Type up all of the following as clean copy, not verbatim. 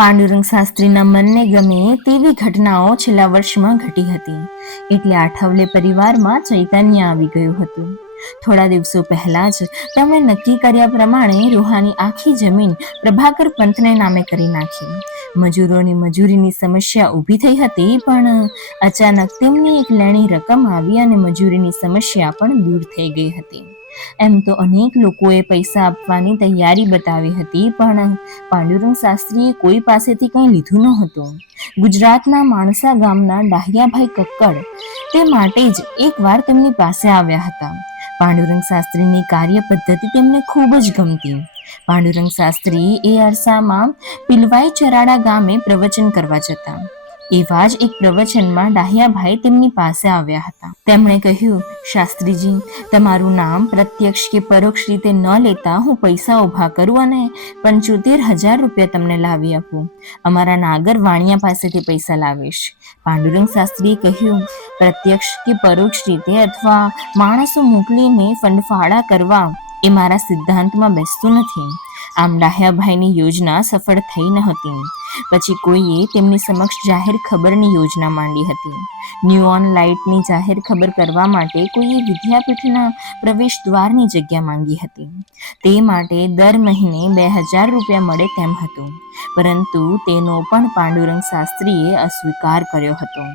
પાંડુરંગ શાસ્ત્રીના મનને ગમે તેવી ઘટનાઓ છેલ્લા વર્ષમાં ઘટી હતી, એટલે આઠવલે પરિવારમાં ચૈતન્ય આવી ગયું હતું. થોડા દિવસો પહેલા જ તેમણે નક્કી કર્યા પ્રમાણે રૂહાની આખી જમીન પ્રભાકર પંતને નામે કરી નાખી. મજૂરોની મજૂરીની સમસ્યા ઊભી થઈ હતી, પણ અચાનક તેમની એક લેણી રકમ આવી અને મજૂરીની સમસ્યા પણ દૂર થઈ ગઈ હતી. એમ તો અનેક લોકોએ પૈસા આપવાની તૈયારી બતાવી હતી, પણ પાંડુરંગ શાસ્ત્રીએ કોઈ પાસેથી કંઈ લીધું નહોતું. ગુજરાતના માણસા ગામના ડાહ્યાભાઈ કક્કડ તે માટે જ એકવાર તેમની પાસે આવ્યા હતા. પાંડુરંગ શાસ્ત્રીની કાર્ય પદ્ધતિ તેમને ખૂબ જ ગમતી. પાંડુરંગ શાસ્ત્રી એ અરસામાં પિલવાઈ ચરાડા ગામે પ્રવચન કરવા જતા. એવા જ એક પ્રવચનમાં ડાહ્યાભાઈ તેમની પાસે આવ્યા હતા. તેમણે કહ્યું, શાસ્ત્રીજી, તમારું નામ પ્રત્યક્ષ કે પરોક્ષ રીતે ન લેતા હું પૈસા ઊભા કરું અને 75,000 રૂપિયા તમને લાવી આપું. અમારા નાગર વાણિયા પાસેથી પૈસા લાવીશ. પાંડુરંગ શાસ્ત્રીએ કહ્યું, પ્રત્યક્ષ કે પરોક્ષ રીતે અથવા માણસો મોકલીને ફંડફાળા કરવા એ મારા સિદ્ધાંતમાં બેસતું નથી. આમ ડાહ્યાભાઈની યોજના સફળ થઈ નહોતી. પછી કોઈએ તેમની સમક્ષ જાહેર ખબરની યોજના માંડી હતી. ન્યુઓન લાઇટની જાહેર ખબર કરવા માટે કોઈએ વિદ્યાપીઠના પ્રવેશ દ્વારની જગ્યા માંગી હતી. તે માટે દર મહિને 2,000 રૂપિયા મળે તેમ હતું, પરંતુ તેનો પણ પાંડુરંગ શાસ્ત્રીએ અસ્વીકાર કર્યો હતો.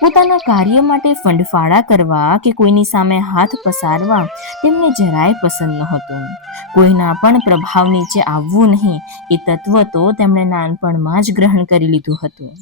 પોતાના કાર્ય માટે ફંડફાળા કરવા કે કોઈની સામે હાથ પસારવા તેમને જરાય પસંદ નહોતું. કોઈના પણ પ્રભાવ નીચે આવવું નહીં એ તત્વ તો તેમણે નાનપણમાં જ ગ્રહણ કરી લીધું હતું.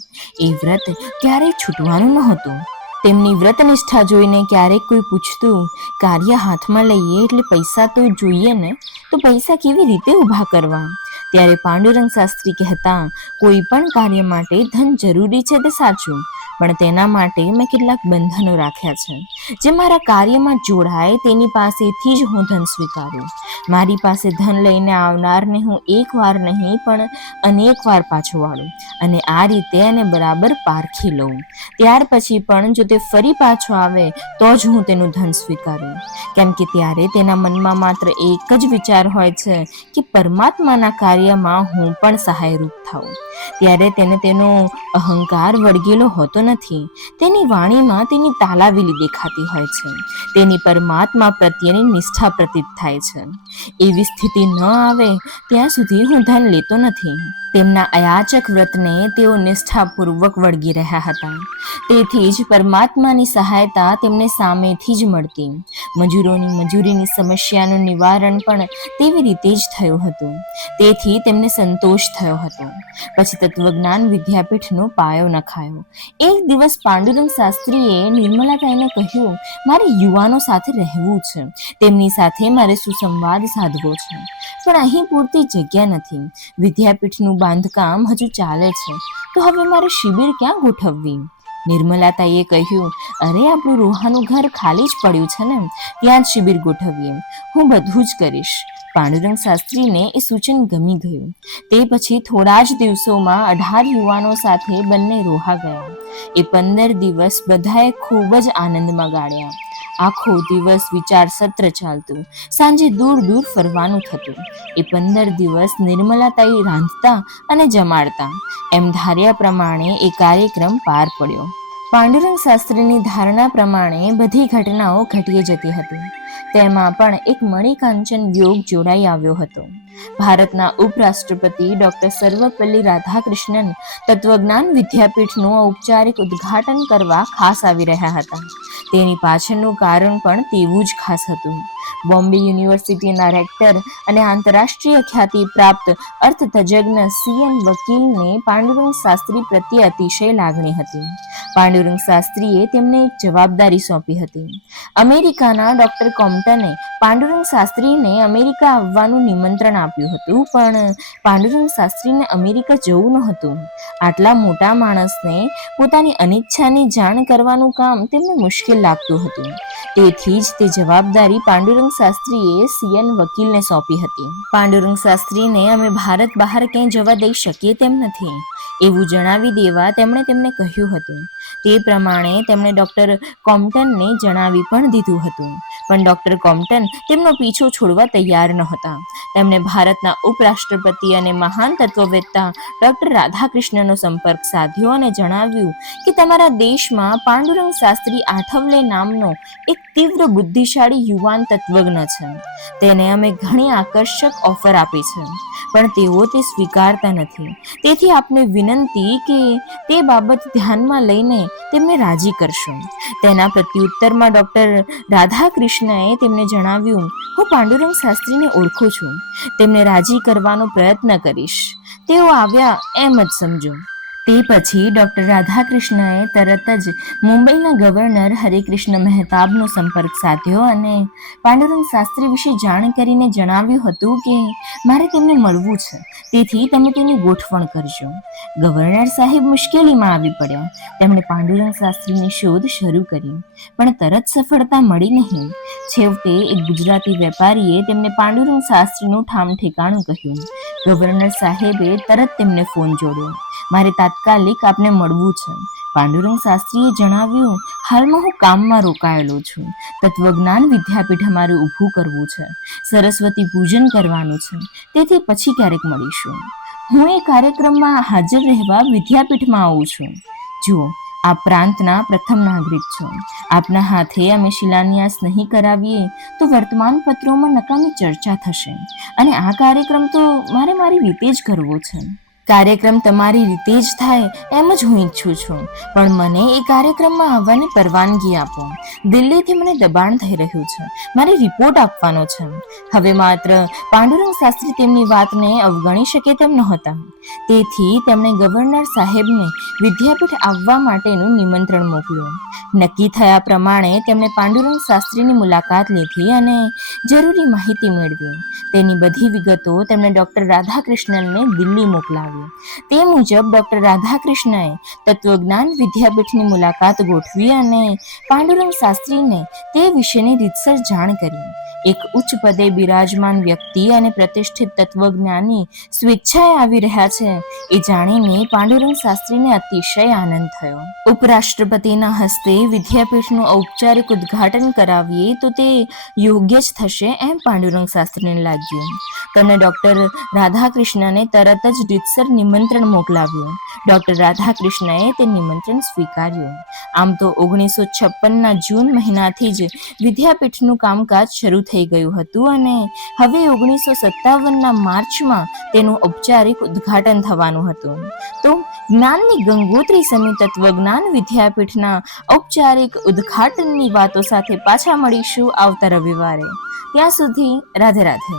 એ વ્રત ક્યારેય છૂટવાનું નહોતું. તેમની વ્રતનિષ્ઠા જોઈને ક્યારેક કોઈ પૂછતું, કાર્ય હાથમાં લઈએ એટલે પૈસા તો જોઈએ ને, તો પૈસા કેવી રીતે ઊભા કરવા? ત્યારે પાંડુરંગ શાસ્ત્રી કહેતા, કોઈ પણ કાર્ય માટે ધન જરૂરી છે તે સાચું, પણ તેના માટે મેં કેટલાક બંધનો રાખ્યા છે. જે મારા કાર્યમાં જોડાય તેની પાસેથી જ હું ધન સ્વીકારું. મારી પાસે ધન લઈને આવનારને હું એકવાર નહીં પણ અનેક વાર પાછો વાળું અને આ રીતે એને બરાબર પારખી લઉં. ત્યાર પછી પણ જો તે ફરી પાછો આવે તો જ હું તેનું ધન સ્વીકારું, કેમ કે ત્યારે તેના મનમાં માત્ર એક જ વિચાર હોય છે કે પરમાત્માના કાર્યમાં હું પણ સહાયરૂપ થાઉં. ત્યારે તેને તેનો અહંકાર વળગેલો હોતો નથી. તેની વાણીમાં તેની તાલાવેલી દેખાતી હોય છે. તેની પરમાત્મા પ્રત્યેની નિષ્ઠા પ્રતીત થાય છે. એવી સ્થિતિ ન આવે ત્યાં સુધી હું ધન લેતો નથી. તેમના અયાચક વ્રતને તેઓ નિષ્ઠાપૂર્વક વળગી રહ્યા હતા. તેથી જ પરમાત્માની સહાયતા તેમને સામેથી જ મળતી. મજૂરોની મજૂરીની સમસ્યાનું નિવારણ પણ તેવી રીતે જ થયું હતું. તેથી તેમને સંતોષ થયો હતો. પછી તત્વજ્ઞાન વિદ્યાપીઠનો પાયો નખાયો. એક દિવસ પાંડુરંગ શાસ્ત્રીએ નિર્મલાતાઈને કહ્યું, મારે યુવાનો સાથે રહેવું છે, તેમની સાથે મારે સુસંવાદ સાધવો છે, પણ અહીં પૂરતી જગ્યા નથી. વિદ્યાપીઠનું બાંધકામ હજુ ચાલે છે, તો હવે મારે શિબિર ક્યાં ગોઠવવી? નિર્મલાતાઈએ કહ્યું, અરે આપણું રૂહાનું ઘર ખાલી જ પડ્યું છે ને, ત્યાં જ શિબિર ગોઠવીએ. હું બધું જ કરીશ. પાંડુરંગ શાસ્ત્રીને એ સૂચન ગમી ગયું. તે પછી થોડા જ દિવસોમાં 18 યુવાનો સાથે બંને રોહા ગયા. એ 15 દિવસ બધાએ ખૂબ જ આનંદમાં ગાળ્યા. આખો દિવસ વિચાર સત્ર ચાલતું, સાંજે દૂર દૂર ફરવાનું થતું. એ 15 દિવસ નિર્મલાતાઈ રાંધતા અને જમાડતા. એમ ધાર્યા પ્રમાણે એ કાર્યક્રમ પાર પડ્યો. પાંડુરંગ શાસ્ત્રીની ધારણા પ્રમાણે બધી ઘટનાઓ ઘટી જતી હતી. તેમાં પણ એક મણિકાંચન યોગ જોડાઈ આવ્યો હતો. ભારતના ઉપરાષ્ટ્રપતિ ડોક્ટર સર્વપલ્લી રાધાકૃષ્ણન તત્વજ્ઞાન વિદ્યાપીઠનું ઔપચારિક ઉદ્ઘાટન કરવા ખાસ આવી રહ્યા હતા. તેની પાછળનું કારણ પણ તેવું જ ખાસ હતું. બોમ્બે યુનિવર્સિટીના રેક્ટર અને આંતરરાષ્ટ્રીય ખ્યાતિ પ્રાપ્ત અર્થતજજ્ઞ CN વકીલને પાંડુરંગ શાસ્ત્રી પ્રત્યે અતિશય લાગણી હતી. પાંડુરંગ શાસ્ત્રીએ તેમને એક જવાબદારી સોંપી હતી. અમેરિકાના ડોક્ટર કોમ્પટને પાંડુરંગ શાસ્ત્રીને અમેરિકા આવવાનું નિમંત્રણ આપ્યું હતું, પણ પાંડુરંગ શાસ્ત્રીને અમેરિકા જવું નહોતું. આટલા મોટા માણસને પોતાની અનિચ્છાની જાણ કરવાનું કામ તેમને મુશ્કેલ લાગતું હતું. તેથી જ તે જવાબદારી પાંડુરંગ શાસ્ત્રીએ CN વકીલને સોંપી હતી. પાંડુરંગ શાસ્ત્રીને અમે ભારત બહાર ક્યાંય જવા દઈ શકીએ તેમ નથી, એવું જણાવી દેવા તેમણે તેમને કહ્યું હતું. તે પ્રમાણે તેમણે ડોક્ટર કોમ્પટનને જણાવી પણ દીધું હતું. પણ ડોક્ટર કોમ્પટન તેમનો પીછો છોડવા તૈયાર નહોતા. તેમણે ભારતના ઉપરાષ્ટ્રપતિ અને મહાન તત્વવેત્તા ડોક્ટર રાધાકૃષ્ણનો સંપર્ક સાધ્યો અને જણાવ્યું કે તમારા દેશમાં પાંડુરંગ શાસ્ત્રી આઠવલે નામનો એક તીવ્ર બુદ્ધિશાળી યુવાન તત્વજ્ઞ છે. તેને અમે ઘણી આકર્ષક ઓફર આપી છે, પણ તેઓ તે સ્વીકારતા નથી. તેથી આપને વિનંતી કે તે બાબત ધ્યાનમાં લઈને તેમને રાજી કરશો. તેના પ્રત્યુત્તરમાં ડોક્ટર રાધાકૃષ્ણએ તેમને જણાવ્યું, હું પાંડુરંગ શાસ્ત્રીને ઓળખું છું, તેમને રાજી કરવાનો પ્રયત્ન કરીશ. તેઓ આવ્યા એમ જ સમજો. તે પછી ડોક્ટર રાધાકૃષ્ણએ તરત જ મુંબઈના ગવર્નર હરિકૃષ્ણ મહેતાબનો સંપર્ક સાધ્યો અને પાંડુરંગ શાસ્ત્રી વિશે જાણ કરીને જણાવ્યું હતું કે મારે તેમને મળવું છે, તેથી તમે તેની ગોઠવણ કરજો. ગવર્નર સાહેબ મુશ્કેલીમાં આવી પડ્યા. તેમણે પાંડુરંગ શાસ્ત્રીની શોધ શરૂ કરી, પણ તરત સફળતા મળી નહીં. છેવટે એક ગુજરાતી વેપારીએ તેમને પાંડુરંગ શાસ્ત્રીનું ઠામ ઠેકાણું કહ્યું. ગવર્નર સાહેબે તરત તેમને ફોન જોડ્યો. મારે તાત્કાલિક આપને મળવું છે. પાંડુરંગ શાસ્ત્રીએ જણાવ્યું, હાલમાં હું કામમાં રોકાયેલો છું. તત્વજ્ઞાન વિદ્યાપીઠ અમારું ઊભું કરવું છે, સરસ્વતી પૂજન કરવાનું છે, તેથી પછી ક્યારેક મળીશું. હું એ કાર્યક્રમમાં હાજર રહેવા વિદ્યાપીઠમાં આવું છું. જુઓ, આપ પ્રાંતના પ્રથમ નાગરિક છો. આપના હાથે અમે શિલાન્યાસ નહીં કરાવીએ તો વર્તમાન પત્રોમાં નકામી ચર્ચા થશે, અને આ કાર્યક્રમ તો મારે મારી રીતે જ કરવો છે. કાર્યક્રમ તમારી રીતે જ થાય એમ જ હું ઈચ્છું છું, પણ મને એ કાર્યક્રમમાં આવવાની પરવાનગી આપો. દિલ્હીથી મને દબાણ થઈ રહ્યું છે, મારે રિપોર્ટ આપવાનો છે. હવે માત્ર પાંડુરંગ શાસ્ત્રી તેમની વાતને અવગણી શકે તેમ નહોતા. તેથી તેમણે ગવર્નર સાહેબને વિદ્યાપીઠ આવવા માટેનું નિમંત્રણ મોકલ્યું. નક્કી થયા પ્રમાણે તેમણે પાંડુરંગ શાસ્ત્રીની મુલાકાત લીધી અને જરૂરી માહિતી મેળવી. તેની બધી વિગતો તેમણે ડોક્ટર રાધાકૃષ્ણનને દિલ્હી મોકલાવી. તે મુજબ ડોક્ટર રાધાકૃષ્ણએ તત્વજ્ઞાન વિદ્યાપીઠની મુલાકાત ગોઠવી અને પાંડુરંગ શાસ્ત્રીને તે વિશેની રીતસર જાણ કરી. એક ઉચ્ચ પદે બિરાજમાન વ્યક્તિ અને પ્રતિષ્ઠિત તત્વજ્ઞાની સ્વેચ્છાએ આવી રહ્યા છે એ જાણીને પાંડુરંગ શાસ્ત્રીને અતિશય આનંદ થયો. ઉપરાષ્ટ્રપતિના હસ્તે વિદ્યાપીઠનું ઔપચારિક ઉદ્ઘાટન કરાવીએ તો તે યોગ્ય જ થશે એમ પાંડુરંગ શાસ્ત્રીને લાગ્યું. તેમણે ડોક્ટર રાધાકૃષ્ણને તરત જ રીતસર નિમંત્રણ મોકલાવ્યું. ડોક્ટર રાધાકૃષ્ણએ તે નિમંત્રણ સ્વીકાર્યું. આમ તો 1956ના જૂન મહિનાથી જ વિદ્યાપીઠનું કામકાજ શરૂ થઈ ગયું હતું અને હવે 1957ના માર્ચમાં તેનું ઔપચારિક ઉદ્ઘાટન થવાનું હતું. તો જ્ઞાનની ગંગોત્રી સમી તત્વજ્ઞાન વિદ્યાપીઠના ઔપચારિક ઉદ્ઘાટનની વાતો સાથે પાછા મળીશું આવતા રવિવારે. ત્યાં સુધી રાધે રાધે.